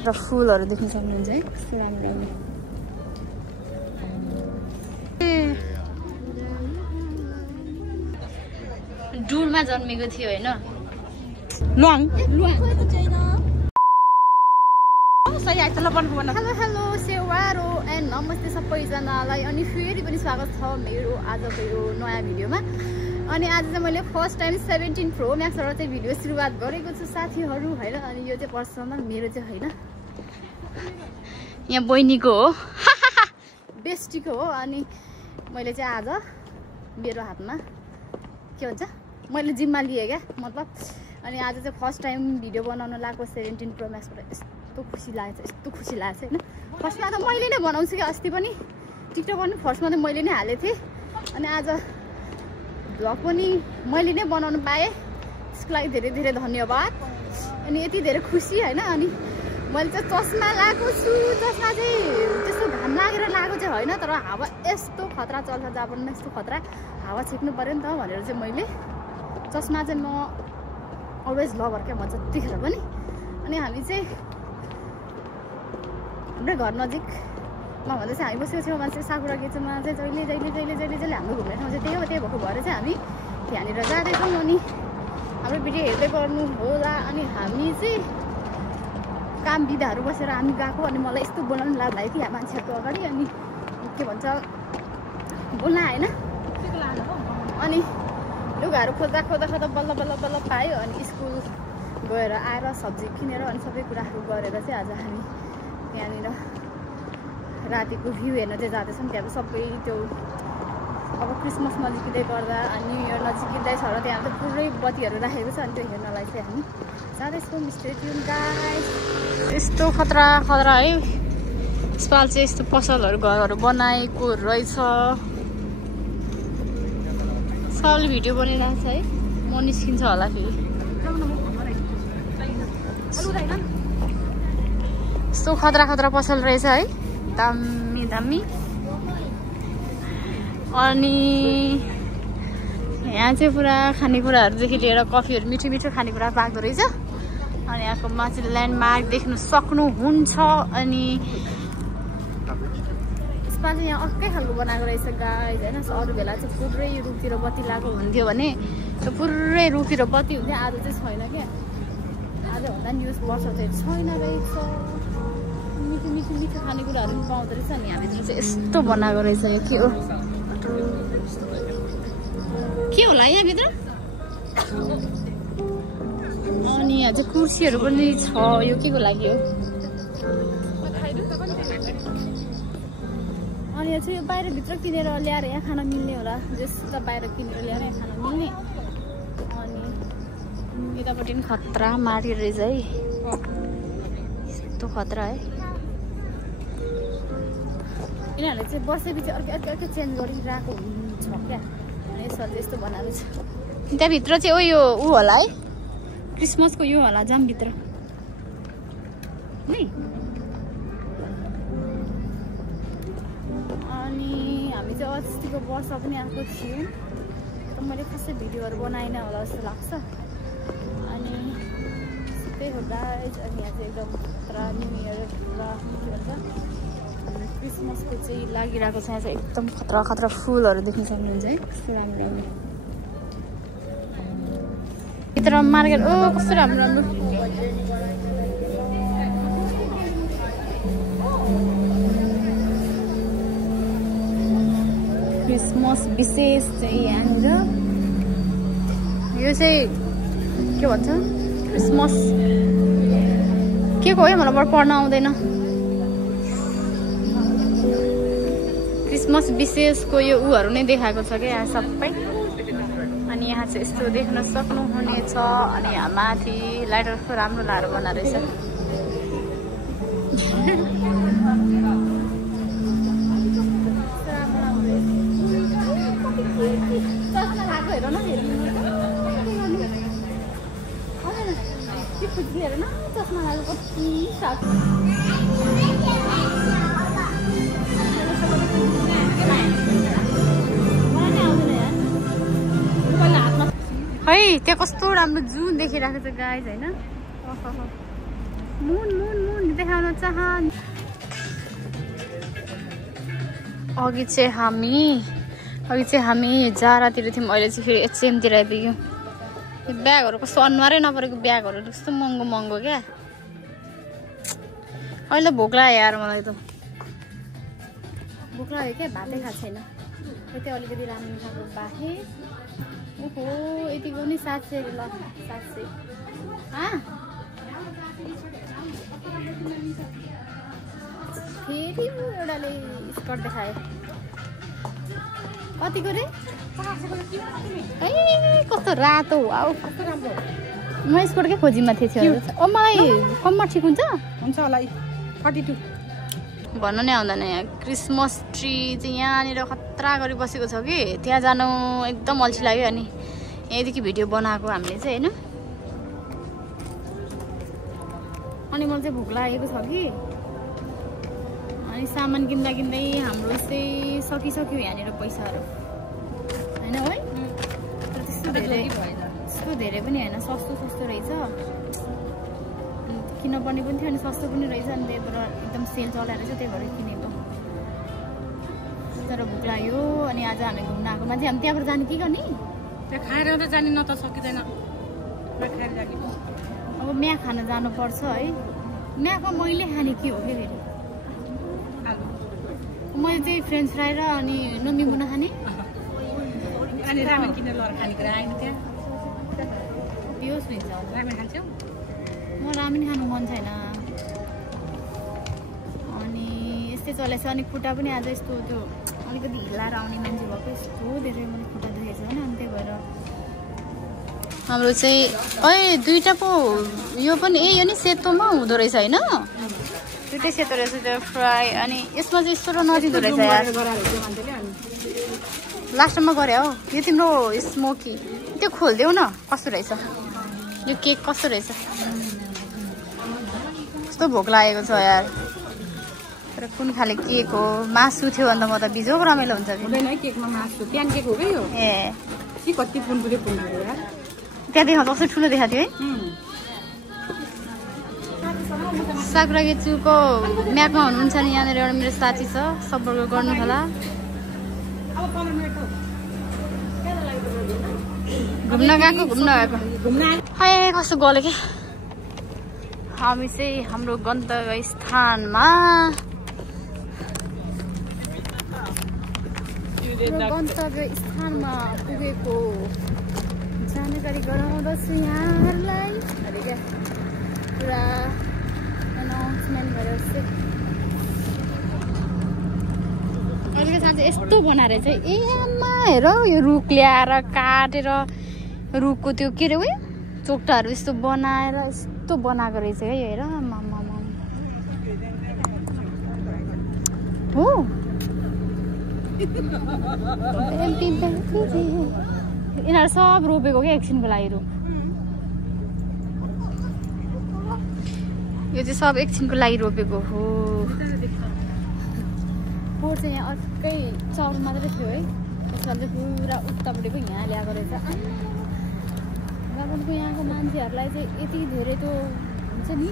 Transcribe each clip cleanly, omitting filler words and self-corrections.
र फुलहरु देख्न सक्नुहुन्छ है कस्तो राम्रो राम्रो डुरमा जन्मेको थियो हैन लुआङ सही आइतल बन्नु पर्न हेलो हेलो सेवारो एन्ड नमस्ते सबैजनालाई अनि फेरि पनि स्वागत छ मेरो आजको यो नयाँ भिडियोमा अनि आज चाहिँ मैले फर्स्ट टाइम 17 प्रो म्याक्सबाट चाहिँ भिडियो सुरुवात गरेको छु साथीहरु हैन अनि यो चाहिँ पर्सनल मेरो चाहिँ हैन यहाँ बहिनीको हो बेस्टीको हो अनि मैले चाहिँ आज मेरो हातमा के भन्छ मैले जिम्मा लिए क्या मतलब अनि आज चाहिँ फर्स्ट टाइम भिडियो बनाउन लागेको 17 प्रो म्याक्सबाट यस्तो खुसी लागेछ हैन फर्स्टमा त मैले नै बनाउँछु कि अस्ति पनि टिकटक पनि फर्स्टमा त मैले नै हालेको थिएँ अनि आज भ्लग पनि मैले नै बनाउन पाएँ त्यसको लागि धेरै धेरै धन्यवाद अनि यति धेरै खुसी हैन अनि मैले चाहिँ चस्मा लगाएको छु चस्मा चाहिँ त्यस्तो घाम लागेर लगाएको चाहिँ हैन तर हावा यस्तो खतरा चल्छ जापानमा यस्तो खतरा हावा छेक्नु पर्यो नि त भनेर चाहिँ मैले चस्मा चाहिँ म अलवेज लभर क्या म जतिखेर पनि अनि हामी चाहिँ हाम्रो घर नजिकमा भन्दा चाहिँ हामी बसेको छेउमा चाहिँ साकुरा गेचमा चाहिँ जहिले हाम्रो घुम्ने ठाउँ चाहिँ त्यही हो त्यही भएको भएर चाहिँ हामी त्यहाँनिर जाँदैछौँ अनि हाम्रो भिडियो हेर्दै गर्नु होला अनि हामी चाहिँ काम बिदाहरू बसेर हामी गएको अनि मलाई यस्तो बोलाउनु लाग्यो कि यहाँ मान्छेहरूको अगाडि अनि के भन्छ बोल्न आएन अनि लुगाहरू खोज्दा बल्ल पायो अनि स्कुल गएर आएर सब्जी किनेर अनि सबै कुराहरू गरेर चाहिँ आज हामी त्यहाँनिर रातिको भ्यू हेर्न चाहिँ जाँदैछौँ त्यहाँ सबै त्यो अब क्रिसमस नजिकै गर्दा अनि न्यू इयर नजिकै छ र त्यहाँ त पुरै बत्तीहरू राखेको छ अनि त्यो हेर्नलाई चाहिँ हामी जाँदैछौँ स्टे ट्युन गाइस यस्तो खतरा है यसपाल चाहिँ यस्तो पसलहरू घरहरू बनाएको रहेछ सबले भिडियो बनाइरहेको छ है म निस्किन्छ होला फेरि यस्तो खतरा पसल रहेछ है दामी अनि यहाँ चाहिँ पुरा खानेकुराहरूदेखि लिएर कफीहरू मिठो खानेकुरा पाक्दो रहेछ अनि यहाँको माथि ल्यान्डमार्क देख्न सक्नुहुन्छ अनि यसमा चाहिँ यहाँ अर्कै खालको बनाएको रहेछ गाइस होइन अरू बेला चाहिँ पुरै रुखतिर बत्ती लागेको हुन्थ्यो भने त्यो पुरै रुखतिर बत्ती हुन्थ्यो आज चाहिँ छैन क्या आज भन्दा न्युज वर्ष चाहिँ छैन रहेछ मिठो खानेकुराहरू पनि पाउँदो रहेछ अनि हामीतिर चाहिँ यस्तो बनाएको रहेछ यो के होला यहाँभित्र अनि यहाँ चाहिँ कुर्सीहरू पनि छ यो के को लागि हो अनि यहाँ चाहिँ यो बाहिरभित्र किनेर ल्याएर यहाँ खान मिल्ने होला जस्तो बाहिर किनेर ल्याएर यहाँ खान मिल्ने अनि यतापट्टि पनि खतरा माटी रहेछ है यस्तो खतरा है यिनीहरूले चाहिँ वर्षैपछि अर्कै चेन्ज गरिरहेको हुन्छ क्या अनि यसमा चाहिँ यस्तो बनाएको छ त्यहाँभित्र चाहिँ यो ऊ होला है क्रिसमसको यो होला जामभित्र नै अनि हामी चाहिँ अस्तिको वर्ष पनि आएको थियौँ त मैले खासै भिडियोहरू बनाइनँ होला जस्तो लाग्छ अनि त्यही हो गाइस अनि यहाँ चाहिँ एकदम खतरा न्यू इयर र के भन्छ क्रिसमसको चाहिँ लागिरहेको छ यहाँ चाहिँ एकदम खतरा फुलहरू देख्न सक्नुहुन्छ है कस्तो राम्रो भित्र मार्केट कस्तो राम्रो क्रिसमस विशेष चाहिँ यहाँनिर यो चाहिँ के भन्छ क्रिसमस के को है मलाई बरु पढ्न आउँदैन क्रिसमस विशेषको यो उहरू नै देखाएको छ क्या यहाँ सबै अनि यहाँ चाहिँ यस्तो देख्न सक्नुहुनेछ अनि यहाँ माथि लाइटर कस्तो राम्रो लाएर बना रहेछ चस्मा लागेको कति है त्यहाँ कस्तो राम्रो जू देखिरहेको छ गाइस हैन मुन मुन मुन देखाउन चाहन्। अघि चाहिँ हामी जारातिर थियौँ, अहिले चाहिँ फेरि एचएमतिर आइपुग्यौँ। ब्यागहरू कस्तो अनुहारै नपरेको ब्यागहरू कस्तो महँगो महँगो क्या। अहिले भोक लाग्यो यार, मलाई त भोक लाग्यो क्या, भातै खाएको छैन। त्यो अलिकति राम्रो खाएको बाहे। ओहो यतिको नि 700 ल 700। फेरि एउटाले स्कर्ट देखायो। कतिको रे? ए कस्तो रातो वाउ, कस्तो राम्रो। म स्कर्टकै खोजीमा थिएँ। ओ मलाई कममा ठिक हुन्छ होला 42 भन्नु नै आउँदैन। यहाँ क्रिसमस ट्री चाहिँ यहाँनिर खतरा गरी बसेको छ कि, त्यहाँ जानु एकदम अल्छी लाग्यो। अनि यहीँदेखि भिडियो बनाएको हामीले चाहिँ होइन। अनि मलाई चाहिँ भोक लागेको छ कि, अनि सामान किन्दा किन्दै हाम्रो चाहिँ सकिसक्यो यहाँनिर पैसाहरू होइन है। तर त्यस्तो धेरै पनि होइन, सस्तो रहेछ। किन्नुपर्ने पनि थियो अनि सस्तो पनि रहेछ, अनि त्यही भएर एकदम सेल चलाएर चाहिँ त्यही भएर किनेको। तर भोक लाग्यो। अनि आज हामी घुम्न आएको मान्छे, हामी त्यहाँबाट जाने के गर्ने? त्यहाँ खाएर त जाने, न त सकिँदैन। अब म्याग खान जानुपर्छ है। म्यागमा मैले खाने के हो कि फेरि? मैले चाहिँ फ्रेन्च फ्राई र अनि नुनी मुना खाने। अनि रामेन किनेर लगेर खानेकुरा आएन त्यहाँ। पियोस् हुन्छ। रामेन खान्छौ? म रामेन खानु मन छैन। अनि यस्तै चलेछ। अनि खुट्टा पनि आज यस्तो त्यो अलिकति हिलाएर आउने मान्छे भएको, यस्तो धेरै मैले खुट्टा दुखेको छ होइन। अनि त्यही भएर हाम्रो चाहिँ दुईवटा पो यो पनि यो नि सेतोमा हुँदो रहेछ होइन। दुइटै सेतो रहेछ त्यो फ्राई। अनि यसमा चाहिँ यस्तो नदिँदो रहेछ यार। लास्टमा गरे हो यो तिम्रो स्मोकी। त्यो खोलिदेऊ न कस्तो रहेछ यो केक, कस्तो रहेछ। कस्तो भोक लागेको छ यार। तर कुन खाले केक हो? मासु थियो अन्त म त बिजोक रमाइलो हुन्छ है केकमा मासु। प्यान केक हो क्या यो? ए कति पुनपुरे यार। त्यहाँ देखाउँदा कस्तो ठुलो देखाएको थियो है। साकुरागेचुको म्यागमा हुनुहुन्छ नि, यहाँनिर एउटा मेरो साथी छ, सम्पर्क गर्नु होला। घुम्न गएको हाय कस्तो गल्यो क्या। हामी चाहिँ हाम्रो गन्तव्य स्थानमा पुगेको जानकारी गराउँदछु यहाँहरूलाई। क्या पुरा अनाउन्समेन्ट गरेर चाहिँ अहिलेको साँच्चै यस्तो बनाएर चाहिँ ए आमा हेर यो रुख ल्याएर काटेर रुखको त्यो के अरे उयो चोक्टाहरू यस्तो बनाएर यस्तो बनाएको रहेछ क्या यो हेर। हो यिनीहरू सब रोपेको क्या एकछिनको लागि रुख। यो चाहिँ सब एकछिनको लागि रोपेको हो। पोहोर चाहिँ यहाँ अर्कै चौर मात्रै थियो है, यसपालि चाहिँ पुरा उत्तापट्टिको यहाँ ल्याएको रहेछ। गाउँको यहाँको मान्छेहरूलाई चाहिँ यति धेरै त्यो हुन्छ नि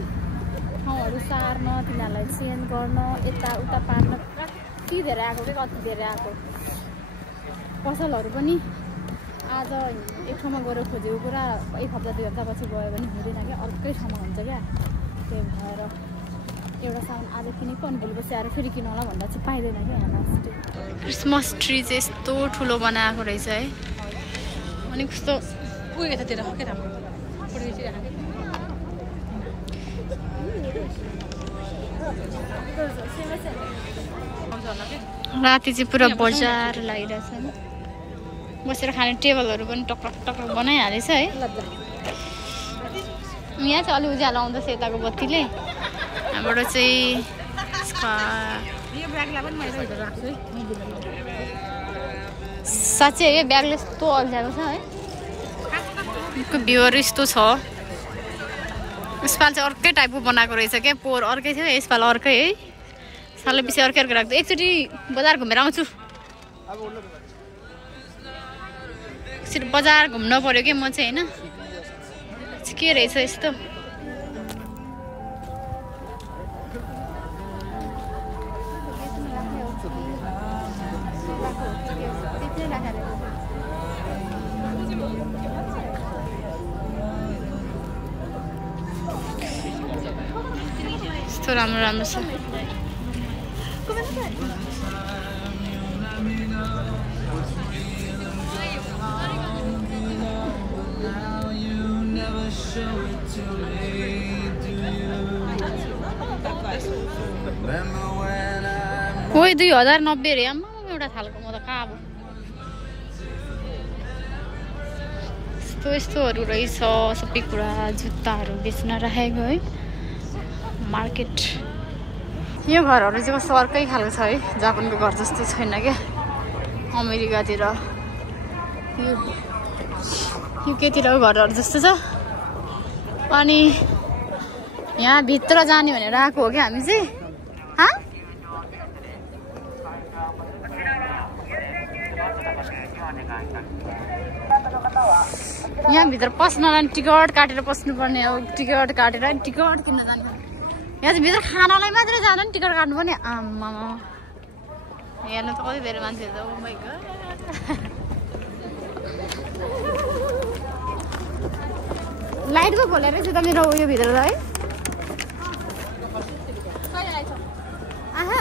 ठाउँहरू सार्न, तिनीहरूलाई चेन्ज गर्न, यताउता पार्न कति धेरै आएको क्या, कति धेरै आएको। पसलहरू पनि आज एक ठाउँमा गएर खोजेको कुरा 1 हप्ता 2 हप्तापछि गयो भने हुँदैन क्या, अर्कै ठाउँमा हुन्छ क्या। त्यही भएर एउटा सामान आज किनेको अनि भोलि बसी आएर फेरि किन होला भन्दा चाहिँ पाइँदैन क्या यहाँ। क्रिसमस ट्री चाहिँ यस्तो ठुलो बनाएको रहेछ है। अनि कस्तो उयो यतातिर के राम्रो राति चाहिँ पुरा बजार लागिरहेछ नि। बसेर खाने टेबलहरू पनि टक्टक टक्टक बनाइहालेछ है। यहाँ चाहिँ अलि उज्यालो आउँदैछ यताको बत्तीले। हाम्रो चाहिँ साँच्चै है ब्यागले यस्तो अल्झाएको छ है। भ्यूहरू यस्तो छ। यसपालि चाहिँ अर्कै टाइपको बनाएको रहेछ क्या। पोहोर अर्कै थियो, यसपालि अर्कै है। सालले पछि अर्कै अर्कै राख्दै। एकचोटि बजार घुमेर आउँछु। बजार घुम्न पर्यो कि म चाहिँ होइन। के रहेछ यस्तो कस्तो राम्रो राम्रो छ ओइ 2090 रे आम्मा एउटा थालको म त कहाँ अब यस्तोहरू रहेछ सबै कुरा जुत्ताहरू बेच्न राखेको है मार्केट यो घरहरू चाहिँ कस्तो अर्कै खालको छ है जापानको घर जस्तो छैन क्या अमेरिकातिर युकेतिरको घरहरू जस्तो छ अनि यहाँ भित्र जाने भनेर आएको हो क्या हामी चाहिँ यहाँ भित्र पस्नलाई टिकट काटेर पस्नुपर्ने अब टिकट काटेर टिकट किन्न जानु यहाँ चाहिँ भित्र खानालाई मात्रै जाँदा नि टिकट काट्नुपर्ने आम्मा हेर्नु त कति धेरै मान्छे छ ओ माइ गॉड लाइट पो खोलेर चाहिँ त मेरो उयो भित्र है आहा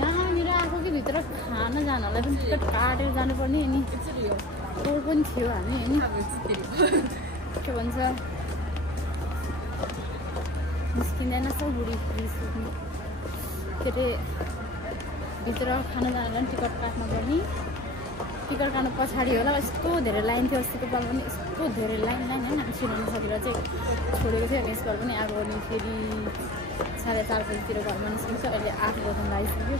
यहाँनिर आएको कि भित्र खाना जानलाई पनि टिकट काटेर जानुपर्ने अनि टोल पनि थियो हामी होइन के भन्छ निस्किँदैन छ बुढी के अरे भित्र खाना जानलाई पनि टिकट काट्नुपर्ने टिकट काट्नु पछाडि होला यस्तो धेरै लाइन थियो अस्तिको पाल पनि यस्तो धेरै लाइन होइन हामी सिनेमा सकेर चाहिँ छोडेको थियो यसपाल पनि अब अनि फेरि 4:30 बजीतिर घरमा निस्किन्छ अहिले 8 बजीमा आइसक्यो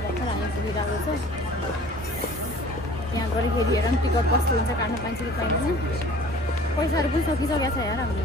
भर्खर हामी पुगिरहेको छ यहाँ गएर फेरि हेर नि टिकट कस्तो हुन्छ काट्नु पाइन्छ कि पाइँदैन पैसाहरू पनि सकिसकेको छ यार हामीले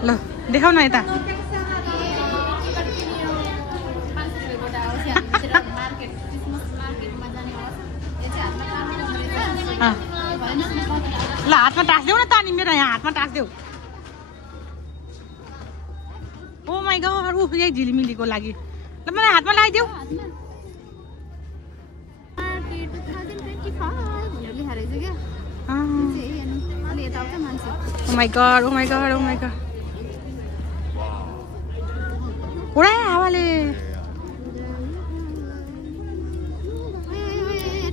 ल देखाउ न यता ल हातमा टाक्देऊ न त अनि मेरो यहाँ हातमा टाक्देऊ ओ माइ गॉड उ यही झिलिमिलीको लागि ल मलाई हातमा लगाइदेऊ oh my God oh my God oh my God उडा हावाले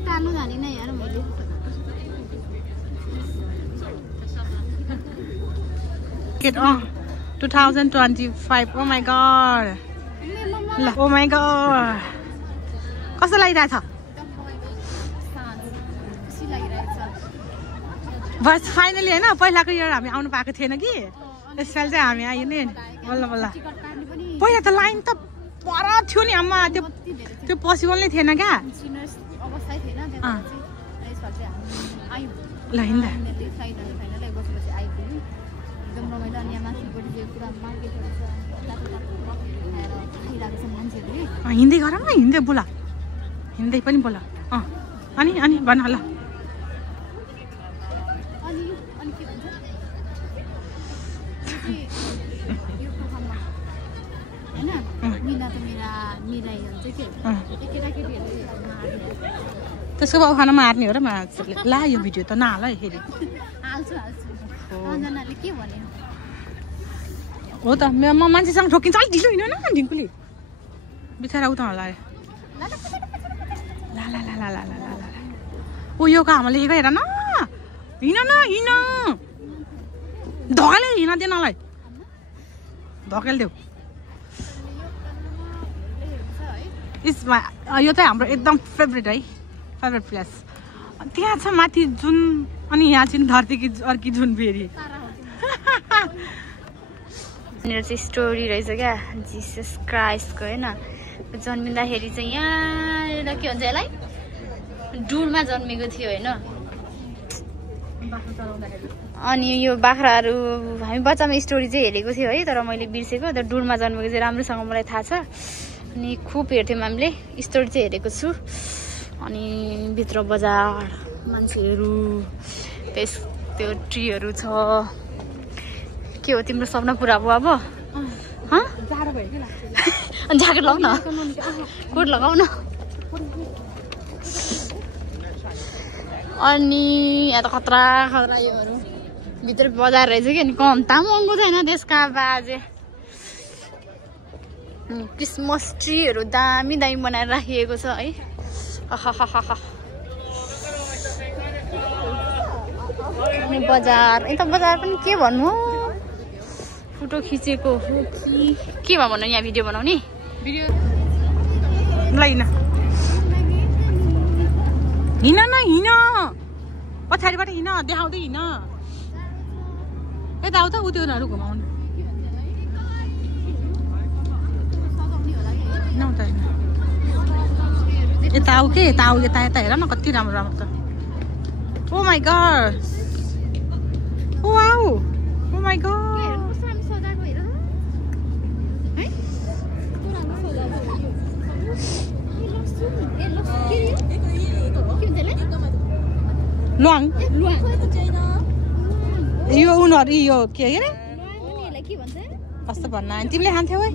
टाल्नु जानिन यार मैले Get on 2025 oh my god ल oh my god कस्तो लागिरहेछ बस फाइनली हैन पहिलाको इयर हामी आउनु पाएको थिएन कि यसपालि चाहिँ हामी आयो नि बल्ल बल्ल पहिला त लाइन त पर थियो नि आम्मा त्यो पोसिबल नै थिएन क्या ल हिँड्दा हिँड्दै गर न हिँड्दै बोला हिँड्दै पनि बोला अनि अनि भन ल त्यसको बाउ खाना मार्ने हो र ला यो भिडियो त नहाल है फेरि हो त म मान्छेसँग ठोकिन्छ अलिक ढिलो हिँड्नु न ढिङ्कुली बिचरा उता होला ला ला ला ला ला ला ला ओ यो आमा लेखेको हेर न हिँड हिँड धकेले हिँड्दैन मलाई धकेल देऊ यो चाहिँ हाम्रो एकदम फेभरेट है फेभरेट प्लेस त्यहाँ छ माथि जुन अनि यहाँ चाहिँ धरती कि अर्की जुन फेरि मेरो चाहिँ स्टोरी रहेछ क्या जिसस क्राइस्टको होइन जन्मिँदाखेरि चाहिँ यहाँ के भन्छ यसलाई डुरमा जन्मेको थियो होइन अनि यो बाख्राहरू हामी बच्चामा स्टोरी चाहिँ हेरेको थियो है तर मैले बिर्सेको तर डुरमा जन्मेको चाहिँ राम्रोसँग मलाई थाहा छ अनि खुब हेर्थ्यौँ हामीले स्टोरी चाहिँ हेरेको छु अनि भित्र बजार मान्छेहरू त्यो ट्रीहरू छ के हो तिम्रो सपना पुरा भयो अब ज्याकेट लगाउ न कोट लगाउ न अनि यहाँ त खतरा खतरा योहरू भित्र बजार रहेछ कि अनि कम्ता महँगो छैन त्यसका बाजे क्रिसमस ट्रीहरू दामी दामी बनाएर राखिएको छ है अनि बजार यता बजार पनि के भन्नु फोटो खिचेको हो कि केमा भन्नु यहाँ भिडियो बनाउने ल हिँड न हिँड पछाडिबाट हिँड देखाउँदै हिँड यता आउ त उयोहरू घुमाउनु यता आऊ के यता आऊ यता यता हेर न कति राम्रो राम्रो छ oh my God wow oh my God लुवाङ यो उनीहरू यो के अरे कस्तो भन्न तिमीले खान्थ्यौ है